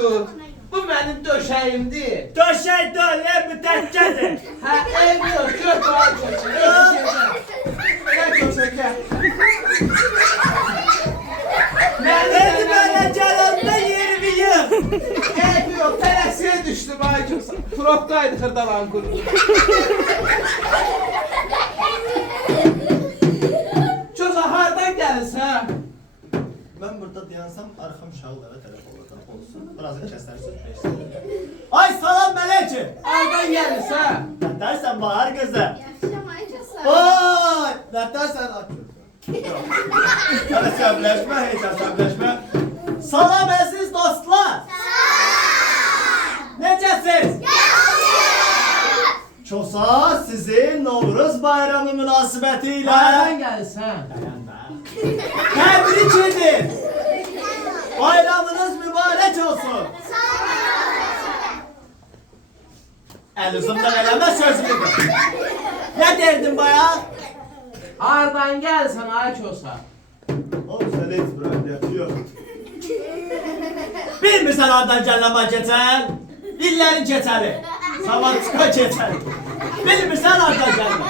tut. Bu benim döşeğimdi. Döşek değil, mütekkədir. Ha, ev yok, yok var döşeğim. Gel döşeğe. Dedi belə gələndə yerimi yığ. Ev yok, teresiye düştüm Aycım. Troptaydı Hırdalan kuru. Çoza hardan gelirsin ha? Ben burada dayansam arkam şahlara tərəf olsun. Birazını kəsərsin. Ay salam mələkçi. Hardan gelirsin ha? Nətərsən bahar qızı? Yaşamayacaqsan. Vay! Nətərsən açın. Hələ səbləşmə, heç səbləşmə. Salam əziz dostlar. Necəsiz? Çosa sizin Novruz bayramı münasibətilə Hardan gelirsin ha? təbrik edin. Bayramınız mübarək olsun. El uzundan eləmə sözlüdür. Ne derdin bayağı? Hardan gelirsin Ayçosa? Oğlum sen hiç bırak yok. Bilmirsən hardan gəllama keçər? İllərin keçəri. Savatçıqa keçər. Bilmirsən hardan gəlmə.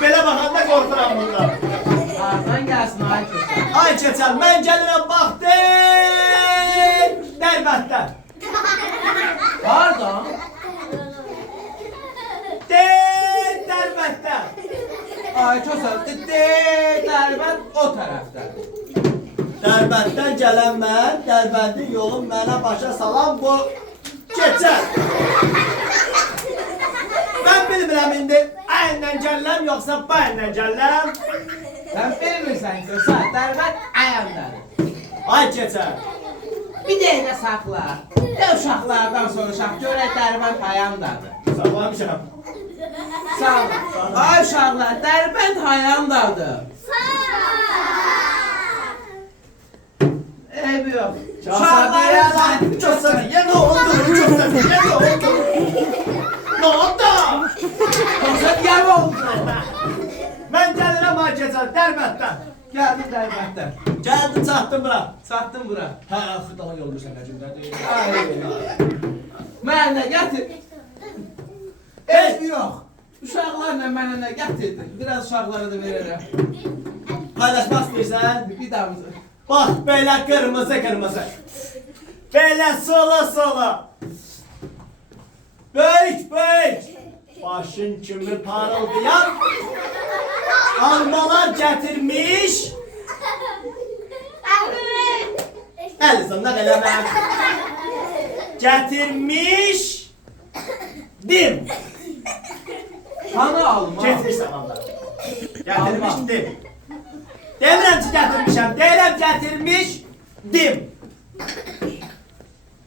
Belə baxanda qorxuram bundan. Hardan gelsin Ayçosa? Ay keçər, mən gəlirəm baxdım. Dərbətdən. Hardan? Dərbətdən. Ayçosa, Dərbənd o tərəfdə. Dərbətdən gələn mən, Dərbəndin yolun mənə başa salan bu keçər. Mən bilmirəm indi əyndən gələm yoxsa bu əyndən gələm. Sen bilmirsən ki, Dərbənd ayağındadır. Ay keçər. Bir dəynə saxla. De uşaqlardan soruşaq, görək Dərbənd ayağındadır. Saxlamışam. Sağ ol. Ay uşaqlar, Dərbənd ayağındadır. Eybi yox. Uşaqlar, Çosabiyə nə oldu? Çosabiyə nə oldu? Nə oldu? Çosabiyə nə oldu? Mən gəlirəm ay keçər, Dərbətdən. Gəldim Dərbətdən. Geldim çatdım bura. Çatdın bura. Hə, xırdalan yol görsən nəcimdədir. Ay. Mənə gətir. Heç yox. Uşaqlarla mənə nə gətirdin? Biraz uşaqlara da verərəm. Paylaşmaq istəyirsən? Bir damızı. Bax, belə qırmızı qırmızı. Belə sola sola. Böyük böyük. Başın kimi parıldayan almalar gətirmiş. Əlisandan eləmə. Gətirmiş. Dim. Hanı alma? Getirmişsən alma. Gətirmişdim. Demirəm ki gətirmişəm. Deyirəm gətirmiş. Dim.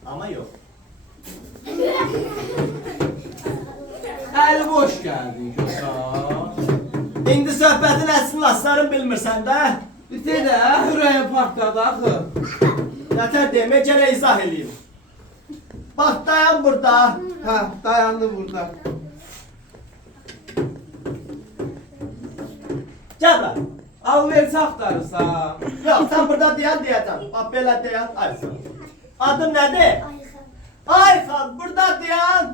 Ama yox. Əli boş gəldin yoxsa? İndi söhbətin əslini aslarını bilmirsən də. Bir də ürəyim partladı axı. Nətər demə, gərək izah eləyim. Bax, dayan burada. Hə, dayandı burada. Gəl bura. Alverçi axtarırsan. Yox, sən burada deyəcəm. Bax, belə deyən. Ayxan. Adın nədir? Ayxan, burada deyən.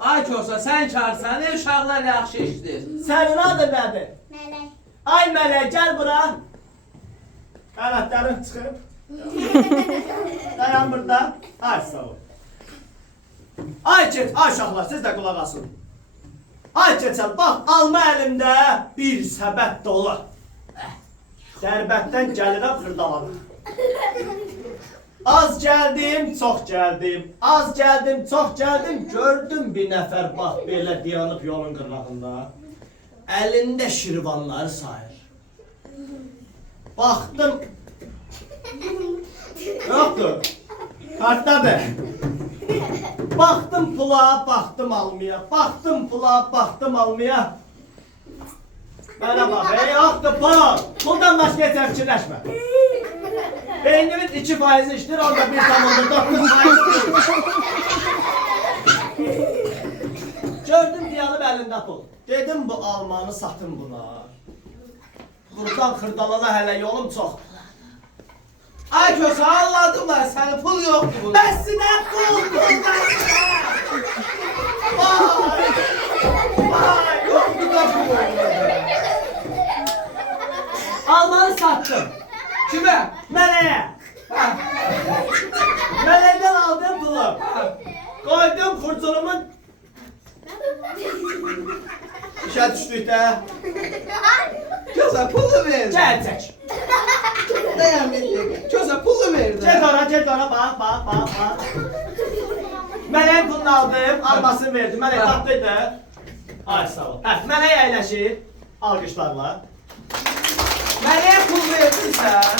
Ay Kosa, sən karsan, uşaqlar yaxşı işdir. Sənin adın nədir? Melek. Ay mələk, gəl bura. Qanatların çıxıb. Dayan burada. Ay, sağ ol. Ay keç, ay uşaqlar, siz də qulaq asın. Ay keçəl, bax, alma əlimdə bir səbət dolu. Dərbətdən gəlirəm xırdalanım. Az gəldim, çox gəldim. Az gəldim, çox gəldim. Gördüm bir nəfər bax belə dayanıb yolun qırağında. Əlində şirvanları sayır. Baxdım. Yoxdur. Kartdadır. Baxdım pula, baxdım almaya. Baxdım pula, baxdım almaya. Mənə bax, yoxdur pul. Puldan başqa heç fikirləşmə. Beynimin 2% işdir, onda 1,9%. Gördüm diyanıb əlində pul. Dedim bu almanı satın buna. Buradan xırdalana hələ yolum çox. Ay Kosa, anladılar səni, pul yoxdur burada. Bəsinə pul, pul bəsinə. Vay, vay, Yoxdur da pul. almanı sattım. Kimə? Mələyə. Hə, Mələkdən aldığım pulu. hə. Koydum xurcunumun. İşə düşdükdə. Kosa, pulu ver. Gəl çək. Dayan bir dəqiqə. Kosa, pulu ver də. Get ora, bax, bax. Mələyin pulunu aldım, almasını verdim. Mələk Ha. tapdıydı. Ay sağ ol. Hə, mələk əyləşir. Alqışlarla. Mənə pul verdinsən.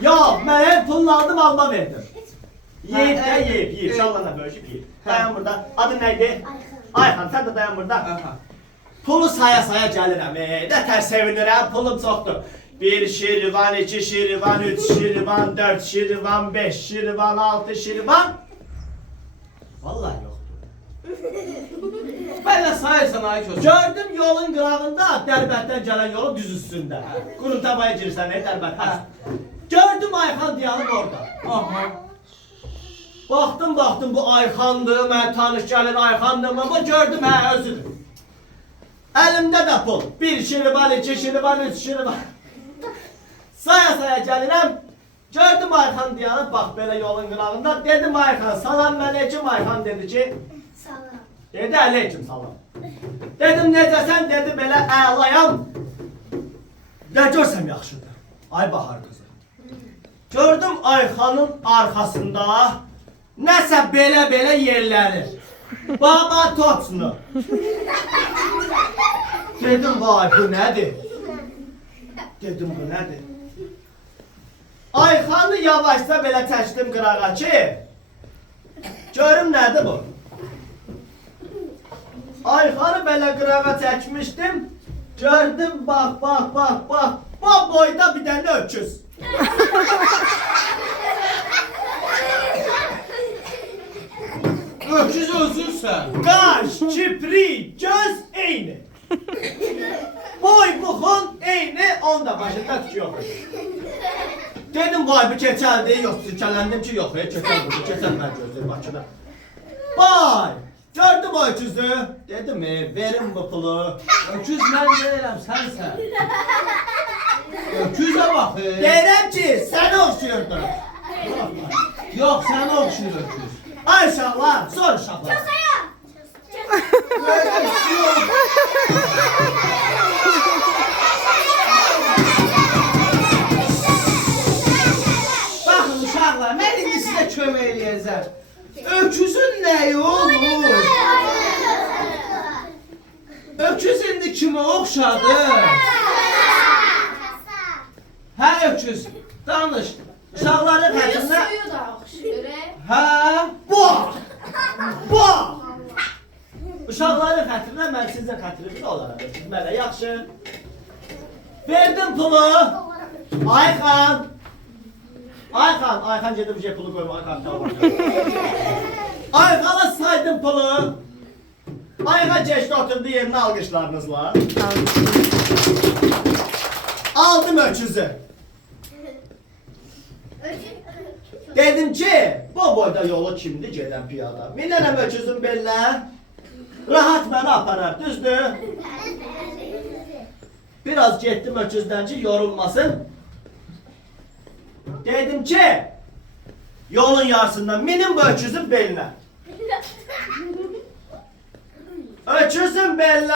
Yox, mələyin pulunu aldım, alma verdim. Yeyib Ha, də yeyib. yeyib. Şallarla bölüşüb yeyib. Ha. Dayan burada. Adın neydi? Ayxan, sən də dayan burada. Aha. Pulu saya gəlirəm. Nətər sevinirəm, pulum çoxdur. 1 şirvan, 2 şirvan, 3 şirvan, 4 şirvan, 5 şirvan, 6 şirvan. Vallahi yoxdur. Mənə sayırsan ay Kosa. Gördüm yolun qırağında, Dərbətdən gələn yolun düz üstündə. Quruntavaya girsən, Dərbətdən. Gördüm Ayxan dayanıb orada. Aha. Baxdım bu Ayxandır, mən tanış gəlin Ayxandır mı? Bu gördüm, hə, özüdür. Əlimdə də pul. 1 şirvan, 2 şirvan, 3 şirvan. Saya gəlirəm. Gördüm Ayxan dayanıb, bax belə yolun qırağında. Dedim Ayxan, salam mələkəm. Ayxan dedi ki, Salam. dedi aleyküm salam. Dedim necəsən? Dedi belə əlayam. Nə görsəm yaxşıdır. Ay Bahar qızı. Gördüm Ayxanın arxasında nəsə belə yerlənir. Baba toçnu. Dedim vay bu nədir? Dedim bu nədir? Ayxanı yavaşca belə çəkdim qırağa ki, görüm nədir bu? Ayxanı belə qırağa çəkmişdim, gördüm bax. Bu boyda bir dənə öküz. Öküz özünsən. Qaş, kipri, göz eyni. Boy, buxun eyni, onda başında tük yox. Dedim vay bu keçəldi, yox sirkələndim ki yox, keçəl bu, keçəlmər gözlər Bakıda. Vay, gördüm o öküzü. Dedim verin bu pulu. Öküz mən deyirəm, sənsən. Öküzə bax. Deyirəm ki, səni oxşuyordun. Yox, səni oxşuyur öküz. Ay uşaqlar, sor uşaqlar. Öyle bir şey yok. Baxın uşaqlar, mən indi sizə kömək eləyəcəm. Öküzün nəyi olur? Öküz indi kimə oxşadı? Hə öküz, danış. Uşaqların xətrinə... Suyu da oxşuyur. Hə? Bax! Bax! Uşaqların xətrinə mən sizin xətriniz olaram. Siz mənə yaxşı. Verdim pulu. Ayxan. Ayxan gedib şey pulu qoyma, Ayxan tamam. Ayxana saydım pulu. Ayxan keçdi oturdu yerinə alqışlarınızla. Aldım öküzü. Dedim ki, bu boyda yolu kimdi gedən piyada? Minərəm öküzün belinə. Rahat məni aparar, düzdür? Biraz getdim öküzdən ki, yorulmasın. Dedim ki, yolun yarısından minim bu öküzün belinə. Öküzün belinə